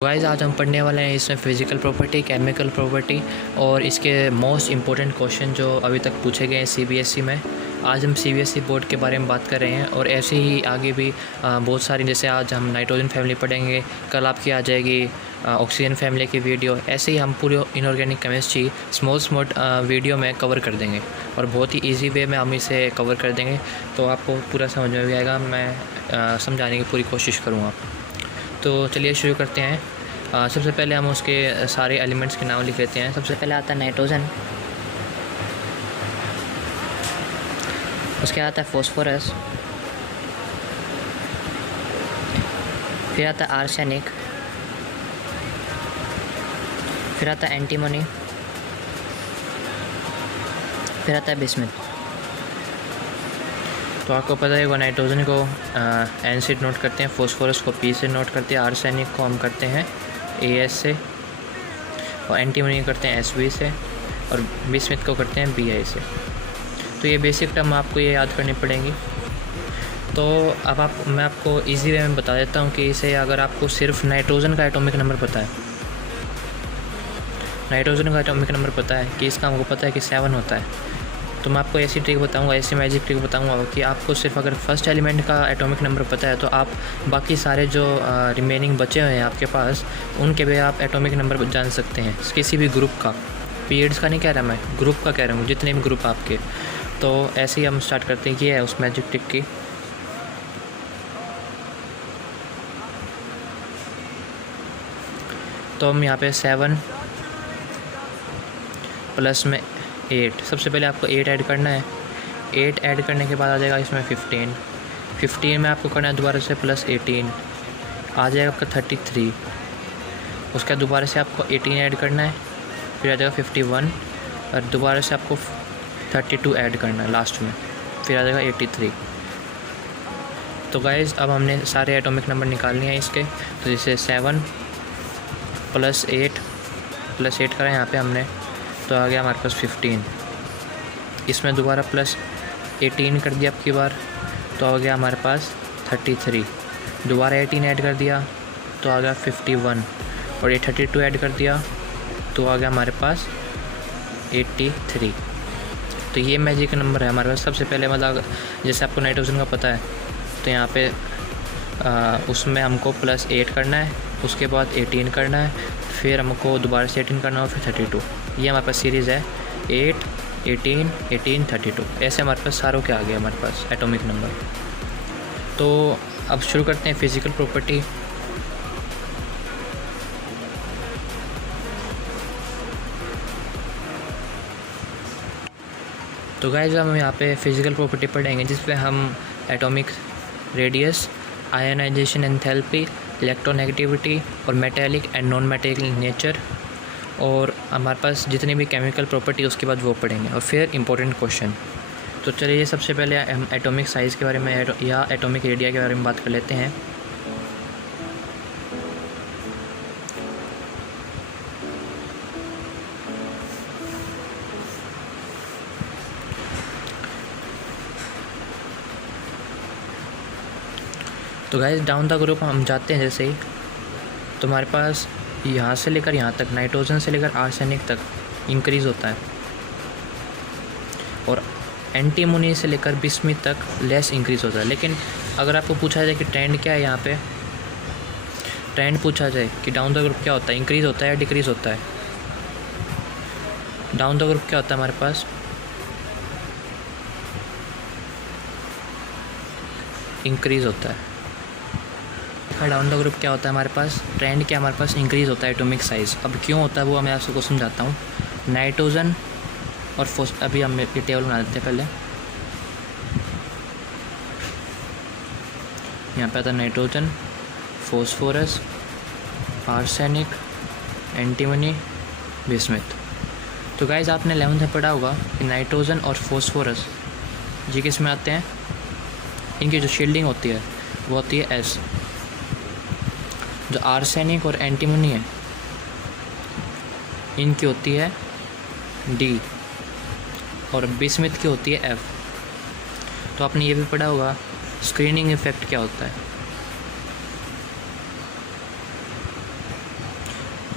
Guys आज हम पढ़ने वाले हैं इसमें फ़िज़िकल प्रॉपर्टी, केमिकल प्रॉपर्टी और इसके मोस्ट इम्पोर्टेंट क्वेश्चन जो अभी तक पूछे गए हैं सीबीएसई में। आज हम सीबीएसई बोर्ड के बारे में बात कर रहे हैं और ऐसे ही आगे भी बहुत सारी, जैसे आज हम नाइट्रोजन फैमिली पढ़ेंगे, कल आपकी आ जाएगी ऑक्सीजन फैमिली की वीडियो। ऐसे ही हम पूरी इनऑर्गेनिक केमिस्ट्री स्मॉल वीडियो में कवर कर देंगे और बहुत ही ईजी वे में हम इसे कवर कर देंगे, तो आपको पूरा समझ में भी आएगा। मैं समझाने की पूरी कोशिश करूँगा। तो चलिए शुरू करते हैं। सबसे पहले हम उसके सारे एलिमेंट्स के नाम लिख लेते हैं। सबसे पहले आता है नाइट्रोजन, उसके आता है फॉस्फोरस, फिर आता है आर्सेनिक, फिर आता है एंटीमोनी, फिर आता है बिस्मुथ। तो आपको पता है वो नाइट्रोजन को एन से नोट करते हैं, फॉस्फोरस को पी से नोट करते हैं, आर्सेनिक को हम करते हैं एस से, और एंटीमोनी करते हैं एस से, और बिस्मुथ को करते हैं बी से। तो ये बेसिक टर्म आपको ये याद करनी पड़ेंगी। तो अब मैं आपको इजी वे में बता देता हूँ कि इसे अगर आपको सिर्फ नाइट्रोजन का एटॉमिक नंबर पता है, नाइट्रोजन का एटॉमिक नंबर पता है कि इसका हमको पता है कि 7 होता है, तो मैं आपको ऐसी ट्रिक बताऊंगा, ऐसी मैजिक ट्रिक बताऊंगा कि आपको सिर्फ अगर फर्स्ट एलिमेंट का एटॉमिक नंबर पता है तो आप बाकी सारे जो रिमेनिंग बचे हुए हैं आपके पास, उनके भी आप एटॉमिक नंबर जान सकते हैं, किसी भी ग्रुप का। पीरियड्स का नहीं कह रहा मैं, ग्रुप का कह रहा हूँ, जितने भी ग्रुप आपके। तो ऐसे ही हम स्टार्ट करते हैं। ये है उस मैजिक ट्रिक की। तो हम यहाँ पे 7 प्लस में 8, सबसे पहले आपको 8 ऐड करना है। 8 ऐड करने के बाद आ जाएगा इसमें 15 में आपको करना है दोबारा से प्लस 18, आ जाएगा आपका 33। उसके बाद दोबारा से आपको 18 ऐड करना है, फिर आ जाएगा 51, और दोबारा से आपको 32 ऐड करना है लास्ट में, फिर आ जाएगा 83। तो गाइज़ अब हमने सारे एटॉमिक नंबर निकालने हैं इसके। तो जैसे 7 प्लस 8 करें यहाँ पे हमने, तो आ गया हमारे पास 15। इसमें दोबारा प्लस 18 कर दिया अब की बार, तो आ गया हमारे पास 33। दोबारा 18 ऐड कर दिया तो आ गया 51, और ये 32 ऐड कर दिया तो आ गया हमारे पास 83। तो ये मैजिक नंबर है हमारे पास। सबसे पहले मतलब जैसे आपको नाइट्रोजन का पता है, तो यहाँ पे उसमें हमको प्लस 8 करना है, उसके बाद 18 करना है, फिर हमको दोबारा से 18 करना है, फिर 32। ये हमारे पास सीरीज़ है 8, 18, 18, 32। ऐसे हमारे पास सारों के आ गए हमारे पास एटॉमिक नंबर। तो अब शुरू करते हैं फिज़िकल प्रॉपर्टी। तो गाइस हम यहाँ पे फिज़िकल प्रॉपर्टी पढ़ेंगे, जिसपे हम atomic radius, ionisation enthalpy, electronegativity और metallic and non metallic nature, और हमारे पास जितनी भी केमिकल प्रॉपर्टी उसके बाद वो पढ़ेंगे, और फिर इम्पोर्टेंट क्वेश्चन। तो चलिए सबसे पहले हम एटॉमिक साइज़ के बारे में या एटॉमिक रेडिया के बारे में बात कर लेते हैं। तो गाइस डाउन द ग्रुप हम जाते हैं जैसे ही, तो हमारे पास यहाँ से लेकर यहाँ तक, नाइट्रोजन से लेकर आर्सेनिक तक इंक्रीज़ होता है, और एंटीमोनी से लेकर बिस्मुथ तक लेस इंक्रीज़ होता है। लेकिन अगर आपको पूछा जाए कि ट्रेंड क्या है, यहाँ पे ट्रेंड पूछा जाए कि डाउन द ग्रुप क्या होता है, इंक्रीज़ होता है या डिक्रीज़ होता है। डाउन द ग्रुप क्या होता है हमारे पास, इंक्रीज़ होता है। डाउन द ग्रुप क्या होता है हमारे पास, ट्रेंड क्या हमारे पास, इंक्रीज़ होता है एटॉमिक साइज़। अब क्यों होता है वो मैं आपको समझाता हूँ। नाइट्रोजन और अभी हम ये टेबल बना देते हैं पहले। यहाँ पे आता है nitrogen, phosphorus, arsenic, antimony, bismuth. तो गाइस आपने 11th में पढ़ा होगा कि नाइट्रोजन और फॉस्फोरस जी किस में आते हैं, इनकी जो शील्डिंग होती है वो होती है एस। जो आर्सेनिक और एंटीमनी है इनकी होती है डी, और बिस्मुथ की होती है एफ। तो आपने ये भी पढ़ा होगा स्क्रीनिंग इफेक्ट क्या होता है।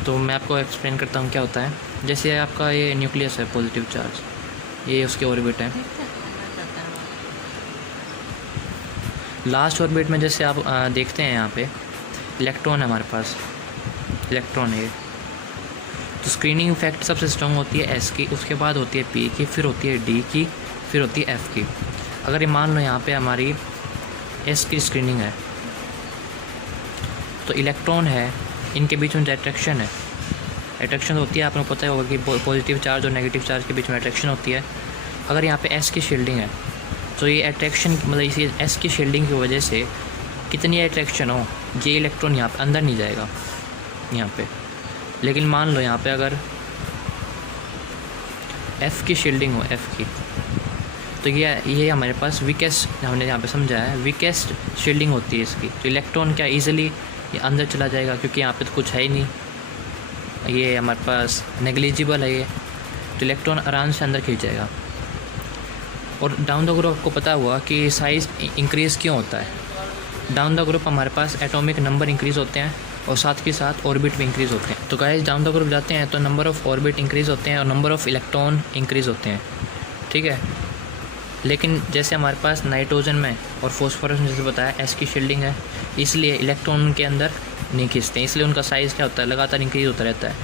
तो मैं आपको एक्सप्लेन करता हूँ क्या होता है। जैसे आपका ये न्यूक्लियस है पॉजिटिव चार्ज, ये उसके ऑर्बिट है। लास्ट ऑर्बिट में जैसे आप देखते हैं यहाँ पे इलेक्ट्रॉन है हमारे पास, इलेक्ट्रॉन है। तो स्क्रीनिंग इफेक्ट सबसे स्ट्रॉन्ग होती है एस की, उसके बाद होती है पी की, फिर होती है डी की, फिर होती है एफ़ की। अगर ये मान लो यहाँ पे हमारी एस की स्क्रीनिंग है, तो इलेक्ट्रॉन है, इनके बीच में जो अट्रैक्शन है, अट्रैक्शन होती है, आपको पता होगा कि पॉजिटिव चार्ज और नेगेटिव चार्ज के बीच में अट्रैक्शन होती है। अगर यहाँ पे एस की शील्डिंग है तो ये अट्रैक्शन मतलब इसी एस की शील्डिंग की वजह से कितनी अट्रैक्शन हो, ये इलेक्ट्रॉन यहाँ पे अंदर नहीं जाएगा यहाँ पे। लेकिन मान लो यहाँ पे अगर एफ़ की शील्डिंग हो, एफ़ की, तो ये हमारे पास वीकेस्ट, हमने यहाँ पे समझा है वीकेस्ट शील्डिंग होती है इसकी। तो इलेक्ट्रॉन क्या ईजिली ये अंदर चला जाएगा, क्योंकि यहाँ पे तो कुछ है ही नहीं, ये हमारे पास नेग्लिजिबल है ये, तो इलेक्ट्रॉन आराम से अंदर खींच जाएगा। और डाउन द ग्रुप आपको पता हुआ कि साइज़ इंक्रीज़ क्यों होता है। डाउन द ग्रुप हमारे पास एटॉमिक नंबर इंक्रीज़ होते हैं और साथ के साथ ऑर्बिट भी इंक्रीज़ होते हैं। तो गाइस डाउन द ग्रुप जाते हैं तो नंबर ऑफ़ ऑर्बिट इंक्रीज़ होते हैं और नंबर ऑफ़ इलेक्ट्रॉन इंक्रीज़ होते हैं, ठीक है। लेकिन जैसे हमारे पास नाइट्रोजन में और फॉस्फोरस में जैसे बताया एस की शील्डिंग है, इसलिए इलेक्ट्रॉन उनके अंदर नहीं खींचते हैं, इसलिए उनका साइज़ क्या होता है, लगातार इंक्रीज़ होता रहता है।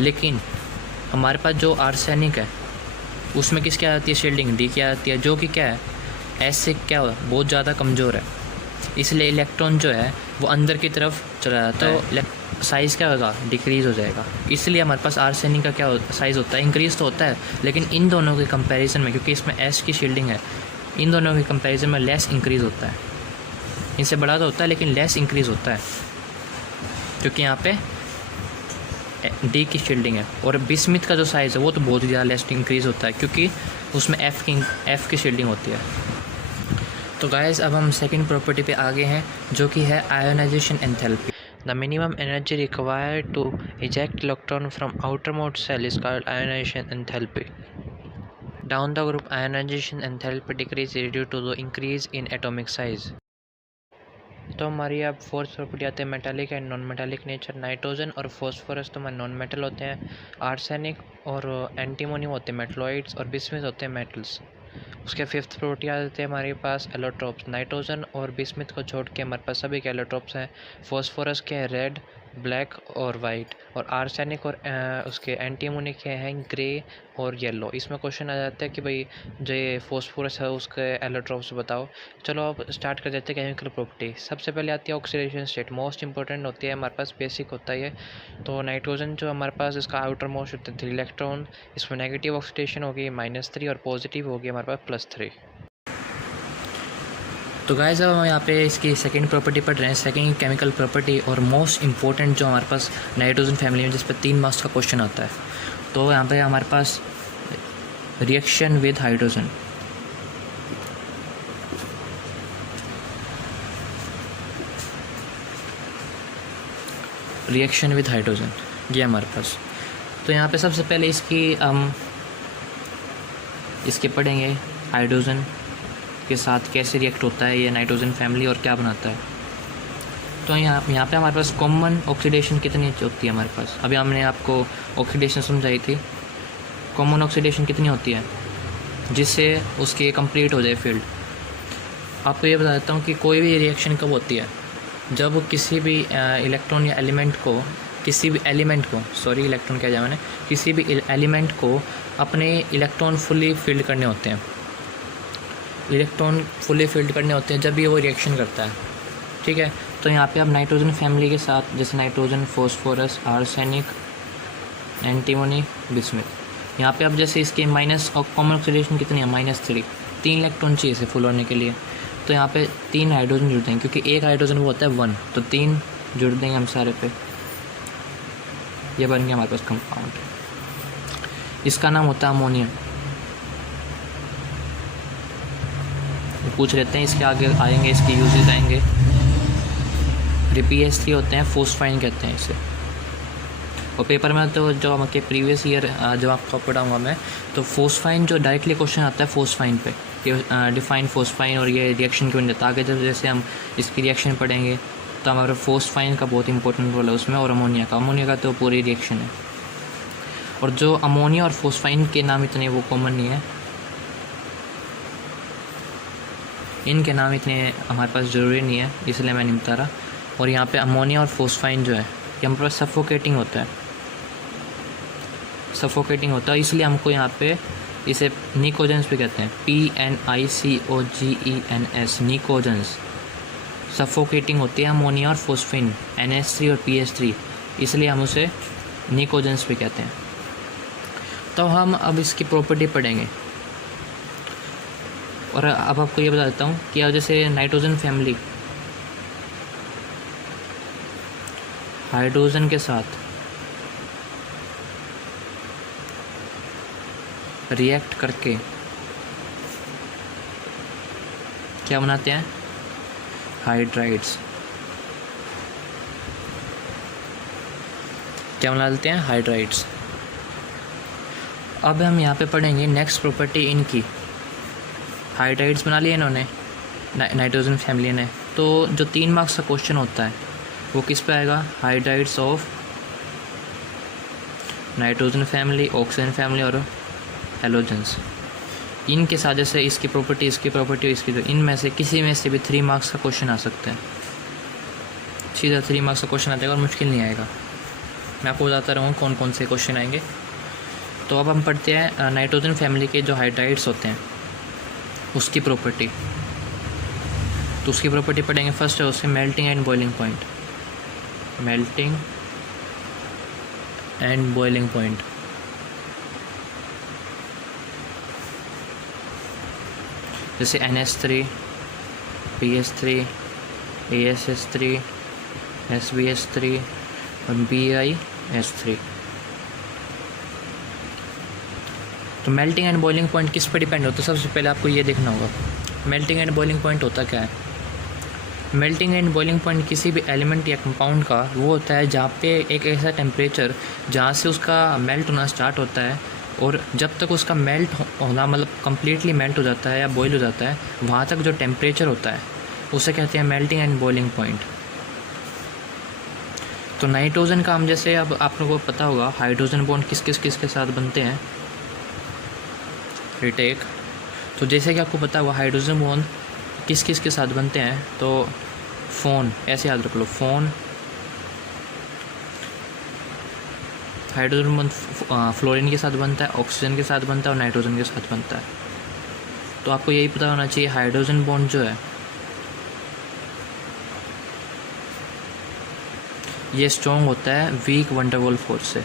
लेकिन हमारे पास जो आर्सेनिक है उसमें किसकी आ जाती है शील्डिंग, डी की आ जाती है, जो कि क्या है एस से क्या बहुत ज़्यादा कमज़ोर है, इसलिए इलेक्ट्रॉन जो है वो अंदर की तरफ चला जाता है, तो साइज़ क्या होगा, डिक्रीज़ हो जाएगा। इसलिए हमारे पास आर्सेनिक का क्या साइज़ होता है, इंक्रीज़ तो होता है, लेकिन इन दोनों के कंपैरिजन में, क्योंकि इसमें एस की शील्डिंग है, इन दोनों के कंपैरिजन में लेस इंक्रीज़ होता है। इनसे बड़ा तो होता है लेकिन लेस इंक्रीज़ होता है, क्योंकि यहाँ पे डी की शील्डिंग है। और बिस्मिथ का जो साइज़ है वो तो बहुत ही ज़्यादा लेस इंक्रीज़ होता है, क्योंकि उसमें एफ़ की शील्डिंग होती है। तो गाइस अब हम सेकंड प्रॉपर्टी पे आगे हैं, जो कि है ionisation enthalpy. The minimum energy required to eject electron from outermost shell is called ionisation enthalpy. Down the group ionisation enthalpy decrease due to the increase in atomic size. तो हमारी अब fourth property आते हैं metallic and non metallic nature. Nitrogen और phosphorus तो हमारे non metal होते हैं, आर्सेनिक और एंटीमोनी होते हैं मेटलॉइड्स, और बिस्मिथ होते हैं मेटल्स। उसके फिफ्थ प्रॉपर्टी आ जाते हैं हमारे पास एलोट्रोप्स। नाइट्रोजन और बिस्मिथ को छोड़ के हमारे पास सभी के एलोट्रोप्स हैं। फॉस्फोरस के हैं रेड, ब्लैक और वाइट, और आर्सेनिक और उसके एंटीमोनी के हैं ग्रे और येलो। इसमें क्वेश्चन आ जाता है कि भाई जो ये फॉस्फोरस है उसके एलोट्रोप्स बताओ। चलो अब स्टार्ट कर देते हैं केमिकल प्रॉपर्टी। सबसे पहले आती है ऑक्सीडेशन स्टेट, मोस्ट इंपॉर्टेंट होती है हमारे पास, बेसिक होता है ये। तो नाइट्रोजन जो हमारे पास इसका आउटर मोस्ट होता है 3 इलेक्ट्रॉन, इसमें नेगेटिव ऑक्सीडेशन होगी -3 और पॉजिटिव होगी हमारे पास +3। तो गाइस अब हम यहाँ पे इसकी सेकंड प्रॉपर्टी पढ़ रहे हैं, सेकंड केमिकल प्रॉपर्टी और मोस्ट इंपॉर्टेंट जो हमारे पास नाइट्रोजन फैमिली में, जिस पर 3 मार्क्स का क्वेश्चन आता है। तो यहाँ पे हमारे पास reaction with hydrogen, reaction with hydrogen ये हमारे पास। तो यहाँ पे सबसे पहले इसके पढ़ेंगे हाइड्रोजन के साथ कैसे रिएक्ट होता है ये नाइट्रोजन फैमिली और क्या बनाता है। तो यहाँ पे हमारे पास कॉमन ऑक्सीडेशन कितनी होती है हमारे पास, अभी हमने आपको ऑक्सीडेशन समझाई थी। कॉमन ऑक्सीडेशन कितनी होती है जिससे उसकी कंप्लीट हो जाए फील्ड। आपको ये बता देता हूँ कि कोई भी रिएक्शन कब होती है, जब किसी भी इलेक्ट्रॉन या एलिमेंट को, किसी भी एलिमेंट को अपने इलेक्ट्रॉन फुली फील्ड करने होते हैं, जब भी वो रिएक्शन करता है, ठीक है। तो यहाँ पे अब नाइट्रोजन फैमिली के साथ जैसे nitrogen, phosphorus, arsenic, antimony, bismuth, यहाँ पे अब जैसे इसकी माइनस कॉमन ऑक्सीडेशन कितनी है -3, 3 इलेक्ट्रॉन चाहिए इसे फुल होने के लिए। तो यहाँ पे 3 हाइड्रोजन जुड़ देंगे, क्योंकि एक हाइड्रोजन वो होता है 1, तो 3 जुड़ देंगे हम सारे पे, ये बन गया हमारे पास कंपाउंड। इसका नाम होता है अमोनियम। पूछ लेते हैं, इसके आगे आएंगे, इसके यूजेस आएंगे। PS3 होते हैं, फोस्फाइन कहते हैं इसे। और पेपर में तो जो आपके प्रीवियस ईयर जब आपको पढ़ाऊँगा मैं, तो फोस्फाइन जो डायरेक्टली क्वेश्चन आता है फोस्फाइन पे, कि डिफाइन फोस्फाइन और ये रिएक्शन क्यों नहीं देता। आगे जब जैसे हम इसकी रिएक्शन पढ़ेंगे तो हमारा फोस्फाइन का बहुत इंपॉर्टेंट रोल है उसमें, और अमोनिया का तो पूरी रिएक्शन है। और जो अमोनिया और फोस्फाइन के नाम इतने वो कॉमन नहीं है, इनके नाम इतने हमारे पास ज़रूरी नहीं है, इसलिए मैं नहीं बता रहा। और यहाँ पे अमोनिया और फोस्फाइन जो है ये हमारे पास सफोकेटिंग होता है, इसलिए हमको यहाँ पे इसे निकोजेंस भी कहते हैं, PNICOGENS, निकोजेंस। सफोकेटिंग होती है अमोनिया और फोस्फाइन, NH3 और PH3, इसलिए हम उसे निकोजेंस भी कहते हैं। तो हम अब इसकी प्रॉपर्टी पढ़ेंगे। और अब आपको ये बता देता हूँ कि अब जैसे नाइट्रोजन फैमिली हाइड्रोजन के साथ रिएक्ट करके क्या बनाते हैं, हाइड्राइड्स। क्या बना लेते हैं, हाइड्राइड्स। अब हम यहाँ पे पढ़ेंगे नेक्स्ट प्रॉपर्टी इनकी। हाइड्राइड्स बना लिए इन्होंने, नाइट्रोजन फैमिली ने, तो जो 3 मार्क्स का क्वेश्चन होता है वो किस पे आएगा, hydrides of nitrogen family, oxygen family और हैलोजेंस। इनके साथ जैसे इसकी प्रॉपर्टी, इनमें से किसी में से भी 3 मार्क्स का क्वेश्चन आ सकता है, सीधा 3 मार्क्स का क्वेश्चन आ जाएगा और मुश्किल नहीं आएगा। मैं आपको बताता रहूँगा कौन कौन से क्वेश्चन आएंगे। तो अब हम पढ़ते हैं नाइट्रोजन फैमिली के जो हाइड्राइड्स होते हैं उसकी प्रॉपर्टी। तो उसकी प्रॉपर्टी पढ़ेंगे। फर्स्ट है उसके मेल्टिंग एंड बॉइलिंग पॉइंट। जैसे NH3, PH3, ASH3, SBH3 और BiH3। तो मेल्टिंग एंड बॉइलिंग पॉइंट किस पर डिपेंड होता है, सबसे पहले आपको ये देखना होगा मेल्टिंग एंड बॉइलिंग पॉइंट होता क्या है। मेल्टिंग एंड बॉइलिंग पॉइंट किसी भी एलिमेंट या कंपाउंड का वो होता है जहाँ पे एक ऐसा टेम्परेचर जहाँ से उसका मेल्ट होना स्टार्ट होता है और जब तक उसका मेल्ट होना मतलब कम्प्लीटली मेल्ट हो जाता है या बॉयल हो जाता है, वहाँ तक जो टेम्परेचर होता है उसे कहते हैं मेल्टिंग एंड बॉइलिंग पॉइंट। तो नाइट्रोजन का हम जैसे अब आप लोगों को पता होगा हाइड्रोजन बॉन्ड किस किस के साथ बनते हैं, रिटेक। तो जैसे कि आपको पता होगा हाइड्रोजन बॉन्ड किस किस के साथ बनते हैं, तो फोन, ऐसे याद रख लो, फोन हाइड्रोजन बॉन्ड फ्लोरीन के साथ बनता है, ऑक्सीजन के साथ बनता है और नाइट्रोजन के साथ बनता है। तो आपको यही पता होना चाहिए हाइड्रोजन बॉन्ड जो है ये स्ट्रॉन्ग होता है weak van der Waals force से,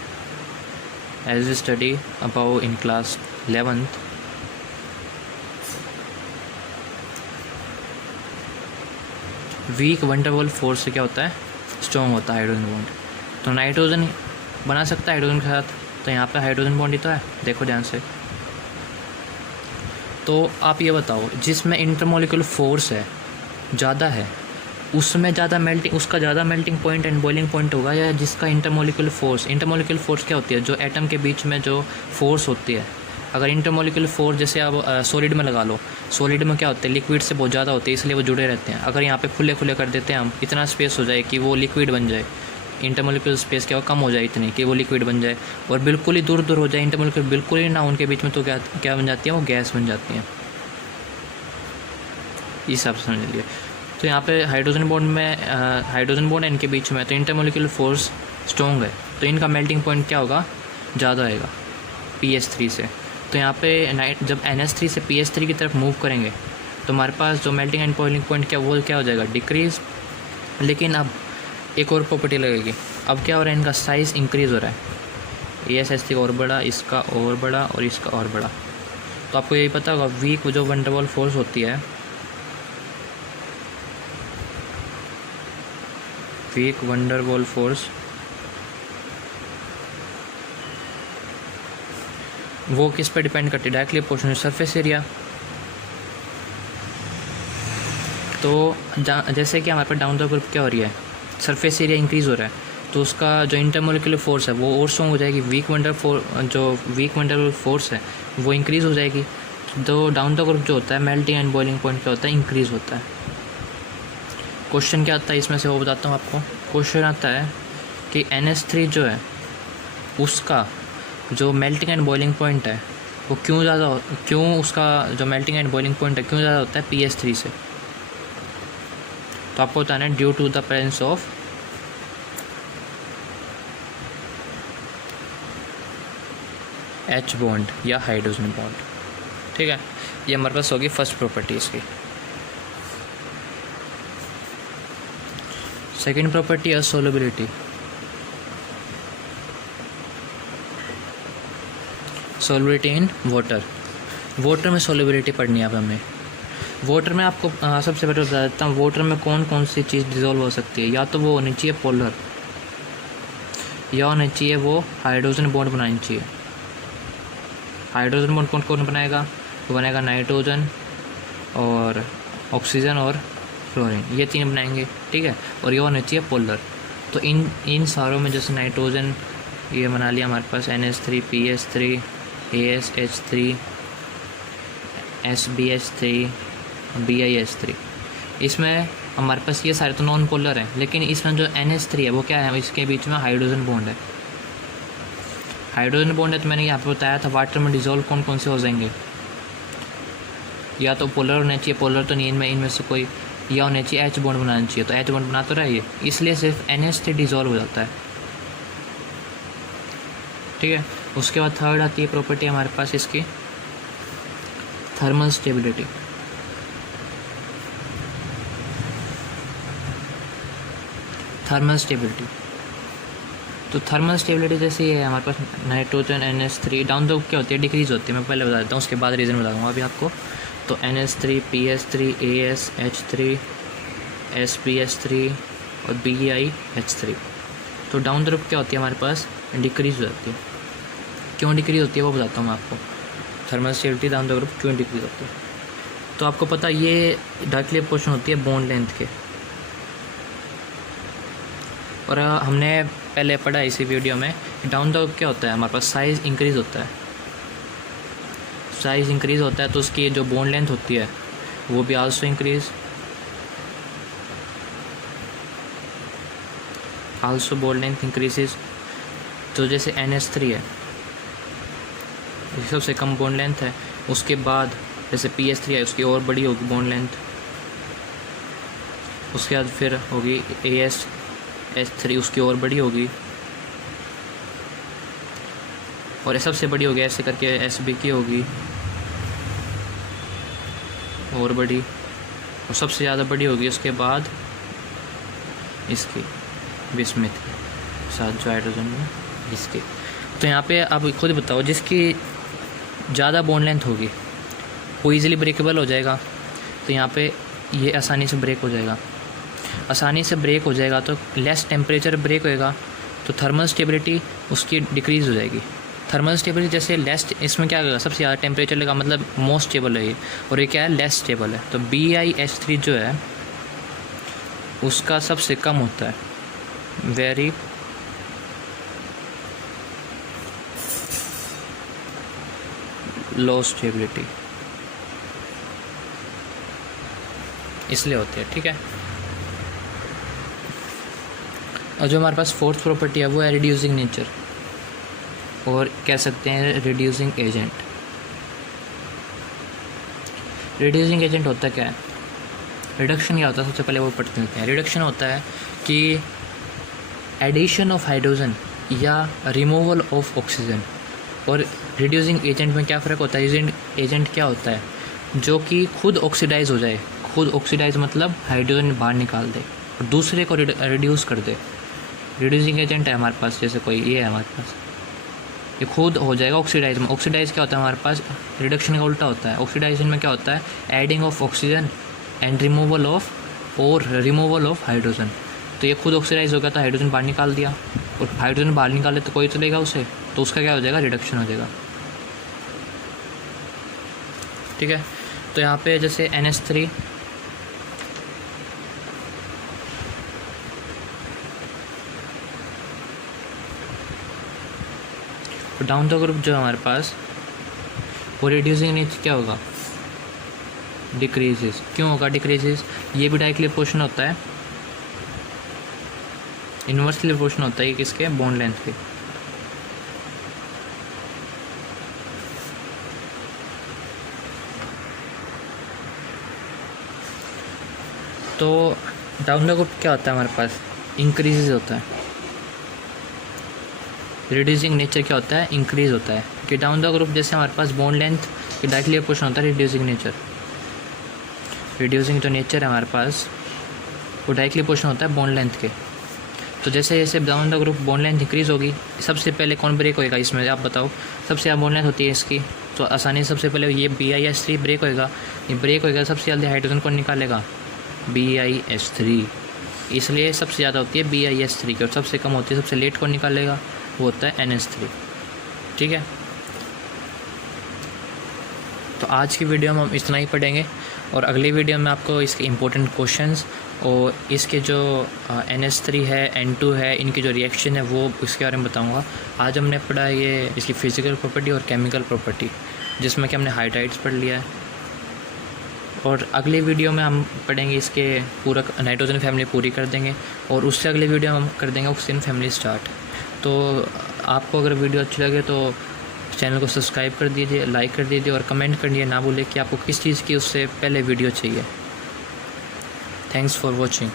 as we study about in class 11th। Weak van der Waals force से क्या होता है, स्ट्रॉन्ग होता है हाइड्रोजन बॉन्ड। तो नाइट्रोजन बना सकता है हाइड्रोजन के साथ, तो यहाँ पे हाइड्रोजन बॉन्ड ही तो है, देखो ध्यान से। तो आप ये बताओ जिसमें इंटरमोलिकुलर फोर्स है ज़्यादा है उसमें उसका ज़्यादा melting point and boiling point होगा, या जिसका इंटरमोलिकुलर फोर्स क्या होती है, जो एटम के बीच में जो फोर्स होती है। अगर इंटरमोलिकुलर फोर्स जैसे आप सॉलिड में लगा लो, सॉलिड में क्या होता है, लिक्विड से बहुत ज़्यादा होती है इसलिए वो जुड़े रहते हैं। अगर यहाँ पे खुले कर देते हैं हम, इतना स्पेस हो जाए कि वो लिक्विड बन जाए, इंटरमोलिकुलर स्पेस क्या हो, कम हो जाए इतनी कि वो लिक्विड बन जाए, और बिल्कुल ही दूर हो जाए इंटरमोलिकुलर बिल्कुल ही ना उनके बीच में, तो क्या बन जाती है, वो गैस बन जाती है। इस हिसाब से समझ लीजिए। तो यहाँ पे हाइड्रोजन बॉन्ड है इनके बीच में, तो इंटरमोलिकुलर फोर्स स्ट्रॉन्ग है, तो इनका मेल्टिंग पॉइंट क्या होगा, ज़्यादा आएगा PH3 से। तो यहाँ पे जब NH3 से PH3 की तरफ मूव करेंगे तो हमारे पास जो मेल्टिंग एंड बॉइलिंग पॉइंट क्या हो जाएगा, डिक्रीज़। लेकिन अब एक और प्रॉपर्टी लगेगी, अब क्या हो रहा है, इनका साइज़ इंक्रीज़ हो रहा है, ASH3 का और बड़ा, इसका और बड़ा और इसका और बड़ा। तो आपको यही पता होगा वीक जो वैन डर वाल्स फोर्स होती है, weak van der Waals force वो किस पे डिपेंड करती है, डायरेक्टली प्रोपोर्शनल सरफेस एरिया। तो जैसे कि हमारे पास डाउन द ग्रुप क्या हो रही है, सरफेस एरिया इंक्रीज़ हो रहा है, तो उसका जो इंटरमोलिकुलर फोर्स है वो और स्ट्रॉन्ग हो जाएगी, weak van der Waals force है वो इंक्रीज़ हो जाएगी। तो डाउन द ग्रुप जो होता है मेल्टिंग एंड बॉइलिंग पॉइंट क्या होता है, इंक्रीज़ होता है। क्वेश्चन क्या आता है इसमें से वो बताता हूँ आपको। क्वेश्चन आता है कि NH3 जो है उसका जो मेल्टिंग एंड बॉइलिंग पॉइंट है वो क्यों उसका जो मेल्टिंग एंड बॉइलिंग पॉइंट है क्यों ज़्यादा होता है PS3 से। तो आपको बताना है due to the presence of H bond या हाइड्रोजन बॉन्ड। ठीक है, ये हमारे पास होगी फर्स्ट प्रॉपर्टी इसकी। सेकेंड प्रॉपर्टी है solubility. Solubility in water. Water में सोलबिलिटी पढ़नी है अब हमें। वाटर में आपको सबसे पहले बता देता हूँ वाटर में कौन कौन सी चीज़ डिज़ोल्व हो सकती है। या तो वो होनी चाहिए पोलर, या होनी चाहिए वो हाइड्रोजन बॉन्ड बनानी चाहिए। हाइड्रोजन बॉन्ड कौन कौन बनाएगा? वो बनेगा नाइट्रोजन और ऑक्सीजन और फ्लोरीन, ये तीन बनाएंगे। ठीक है, और ये होना चाहिए पोलर। तो इन सारों में जैसे नाइट्रोजन ये बना लिया हमारे पास NH3 PS3 ASH3 SBH3 BiH3। इसमें हमारे पास ये सारे तो नॉन पोलर हैं, लेकिन इसमें जो NH3 है वो क्या है? इसके बीच में हाइड्रोजन बॉन्ड है। हाइड्रोजन बॉन्ड है तो मैंने यहाँ पे बताया था वाटर में डिज़ोल्व कौन कौन से हो जाएंगे। या तो पोलर होना चाहिए, पोलर तो नहीं इनमें से कोई, या होना चाहिए H बॉन्ड बनाना चाहिए। तो H बॉन्ड बना तो रहा है ये, इसलिए सिर्फ NH3 डिज़ोल्व हो जाता है। ठीक है, उसके बाद थर्ड आती है प्रॉपर्टी हमारे पास इसकी थर्मल स्टेबिलिटी। थर्मल स्टेबिलिटी तो थर्मल स्टेबिलिटी जैसे ये है हमारे पास नाइट्रोजन NH3 डाउन द क्या होती है? डिक्रीज़ होती है। मैं पहले बता देता हूँ, उसके बाद रीज़न बता दूँगा अभी आपको। तो NH3 PS3 ASH3 SBH3 और BiH3। तो डाउन द क्या होती है हमारे पास? डिक्रीज़ हो जाती है। क्यों डिक्रीज़ होती है वो बताता हूँ मैं आपको। Thermal stability down the group क्यों डिक्रीज़ होती है? तो आपको पता ये डायरेक्टली क्वेश्चन होती है बॉन्ड लेंथ के। और हमने पहले पढ़ा इसी वीडियो में डाउन द क्या होता है हमारे पास? साइज़ इंक्रीज़ होता है। साइज़ इंक्रीज़ होता है तो उसकी जो बॉन्ड लेंथ होती है वो भी also increase. Also bond length increases. तो जैसे NH3 है, सबसे कम बॉन्ड लेंथ है। उसके बाद जैसे PS3 है, उसकी और बड़ी होगी बॉन्ड लेंथ। उसके बाद फिर होगी ASH3, उसकी और बड़ी होगी। और ये सबसे बड़ी होगी ऐसे करके SB की होगी और बड़ी। और सबसे ज़्यादा बड़ी होगी उसके बाद इसकी बिस्मिथ के साथ जो हाइड्रोजन में इसकी। तो यहाँ पे आप खुद बताओ, जिसकी ज़्यादा बॉन्ड लेंथ होगी वो ईज़िली ब्रेकेबल हो जाएगा। तो यहाँ पे ये आसानी से ब्रेक हो जाएगा। आसानी से ब्रेक हो जाएगा तो लेस टेम्परेचर ब्रेक होएगा, तो थर्मल स्टेबिलिटी उसकी डिक्रीज़ हो जाएगी। थर्मल स्टेबिलिटी जैसे लेस, इसमें क्या लगेगा? सबसे ज़्यादा टेम्परेचर लगा, मतलब मोस्ट स्टेबल है ये, और ये क्या है? लेस स्टेबल है। तो BiH3 जो है उसका सबसे कम होता है, वेरी लो स्टेबिलिटी, इसलिए होती है। ठीक है, और जो हमारे पास फोर्थ प्रॉपर्टी है वो है रिड्यूसिंग नेचर, और कह सकते हैं रिड्यूसिंग एजेंट। रिड्यूसिंग एजेंट होता क्या है? रिडक्शन क्या होता है? सबसे पहले वो पढ़ते हैं। रिडक्शन होता है कि एडिशन ऑफ हाइड्रोजन या रिमूवल ऑफ ऑक्सीजन। और रिड्यूसिंग एजेंट में क्या फ़र्क होता है? एजेंट क्या होता है? जो कि खुद ऑक्सीडाइज हो जाए। खुद ऑक्सीडाइज मतलब हाइड्रोजन बाहर निकाल दे और दूसरे को रिड्यूस कर दे। रिड्यूसिंग एजेंट है हमारे पास, जैसे कोई ये है हमारे पास, ये खुद हो जाएगा ऑक्सीडाइज में। ऑक्सीडाइज क्या होता है हमारे पास? रिडक्शन का उल्टा होता है। ऑक्सीडाइजेशन में क्या होता है? Adding of oxygen and removal of hydrogen. तो ये खुद ऑक्सीडाइज होगा तो हाइड्रोजन बाहर निकाल दिया, और हाइड्रोजन बाहर निकाले तो कोई तो लेगा उसे, तो उसका क्या हो जाएगा? रिडक्शन हो जाएगा। ठीक है, तो यहाँ पे जैसे NH3 तो डाउन द ग्रुप जो हमारे पास वो रिड्यूसिंग नेचर क्या होगा? डिक्रीजेस। क्यों होगा डिक्रीजेस? ये भी डायरेक्टली क्वेश्चन होता है इन्वर्सली प्रोपोर्शनल होता है किसके, बॉन्ड लेंथ के। तो डाउन द ग्रुप क्या होता है हमारे पास, इंक्रीज होता है। रिड्यूसिंग नेचर क्या होता है, इंक्रीज होता है। कि डाउन द ग्रुप जैसे हमारे पास बॉन्ड लेंथ के डायरेक्टली अपोजिट होता है रिड्यूसिंग नेचर। रिड्यूसिंग जो नेचर है हमारे पास वो डायरेक्टली अपोजिट होता है बॉन्ड लेंथ के। तो जैसे जैसे down the group bond length increase होगी, सबसे पहले कौन ब्रेक होएगा इसमें, आप बताओ। सबसे ज़्यादा बॉन्ड लेंथ होती है इसकी, तो आसानी से सबसे पहले ये BiS3 ब्रेक होएगा। ये ब्रेक होएगा, सबसे जल्दी हाइड्रोजन कौन निकालेगा, BiS3। इसलिए सबसे ज़्यादा होती है BiS3 की, और सबसे कम होती है, सबसे लेट कौन निकालेगा, वो होता है NH3। ठीक है, तो आज की वीडियो में हम इतना ही पढ़ेंगे, और अगली वीडियो में आपको इसके इम्पोर्टेंट क्वेश्चंस और इसके जो NH3 है, N2 है, इनकी जो रिएक्शन है वो इसके बारे में बताऊंगा। आज हमने पढ़ा ये इसकी फ़िज़िकल प्रॉपर्टी और केमिकल प्रॉपर्टी, जिसमें कि हमने हाइड्राइड्स पढ़ लिया है। और अगली वीडियो में हम पढ़ेंगे इसके पूरा नाइट्रोजन फैमिली पूरी कर देंगे, और उससे अगले वीडियो में हम कर देंगे ऑक्सीजन फैमिली स्टार्ट। तो आपको अगर वीडियो अच्छी लगे तो चैनल को सब्सक्राइब कर दीजिए, लाइक कर दीजिए, और कमेंट करिए ना भूलिए कि आपको किस चीज़ की उससे पहले वीडियो चाहिए। Thanks for watching.